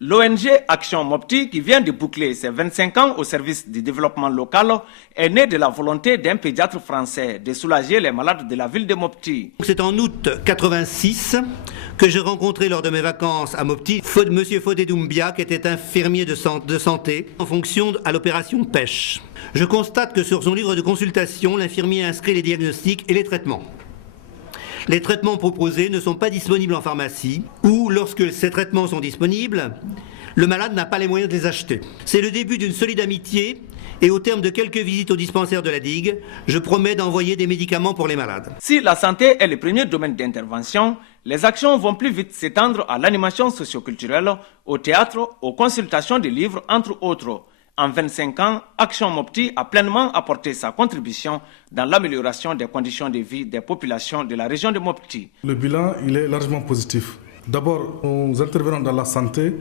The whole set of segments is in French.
L'ONG Action Mopti, qui vient de boucler ses 25 ans au service du développement local, est née de la volonté d'un pédiatre français de soulager les malades de la ville de Mopti. C'est en août 86 que j'ai rencontré lors de mes vacances à Mopti Monsieur Fodé Doumbia, qui était infirmier de santé en fonction à l'opération Pêche. Je constate que sur son livre de consultation, l'infirmier inscrit les diagnostics et les traitements. Les traitements proposés ne sont pas disponibles en pharmacie ou, lorsque ces traitements sont disponibles, le malade n'a pas les moyens de les acheter. C'est le début d'une solide amitié et au terme de quelques visites au dispensaire de la digue, je promets d'envoyer des médicaments pour les malades. Si la santé est le premier domaine d'intervention, les actions vont plus vite s'étendre à l'animation socioculturelle, au théâtre, aux consultations de livres, entre autres. En 25 ans, Action Mopti a pleinement apporté sa contribution dans l'amélioration des conditions de vie des populations de la région de Mopti. Le bilan, il est largement positif. D'abord, nous intervenons dans la santé,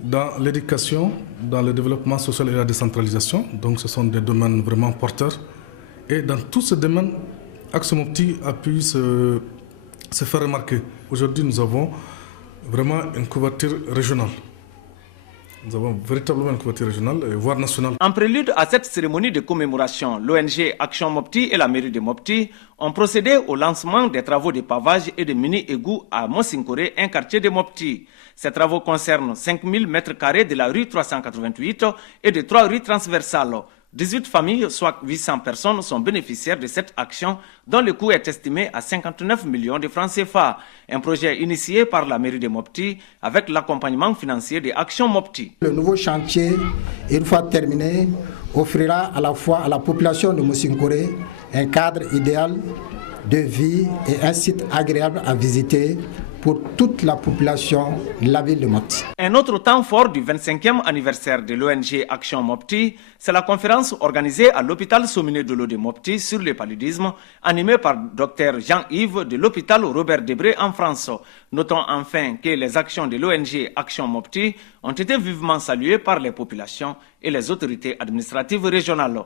dans l'éducation, dans le développement social et la décentralisation. Donc ce sont des domaines vraiment porteurs. Et dans tous ces domaines, Action Mopti a pu se faire remarquer. Aujourd'hui, nous avons vraiment une couverture régionale. Nous avons véritablement une couverture régionale, voire nationale. En prélude à cette cérémonie de commémoration, l'ONG Action Mopti et la mairie de Mopti ont procédé au lancement des travaux de pavage et de mini-égouts à Mosinkoré, un quartier de Mopti. Ces travaux concernent 5000 m² de la rue 388 et de 3 rues transversales. 18 familles, soit 800 personnes, sont bénéficiaires de cette action dont le coût est estimé à 59 millions de francs CFA. Un projet initié par la mairie de Mopti avec l'accompagnement financier de Action Mopti. Le nouveau chantier, une fois terminé, offrira à la fois à la population de Mosinkoré un cadre idéal de vie et un site agréable à visiter pour toute la population de la ville de Mopti. Un autre temps fort du 25e anniversaire de l'ONG Action Mopti, c'est la conférence organisée à l'hôpital Sominé de l'eau de Mopti sur le paludisme, animée par Dr Jean-Yves de l'hôpital Robert Debré en France. Notons enfin que les actions de l'ONG Action Mopti ont été vivement saluées par les populations et les autorités administratives régionales.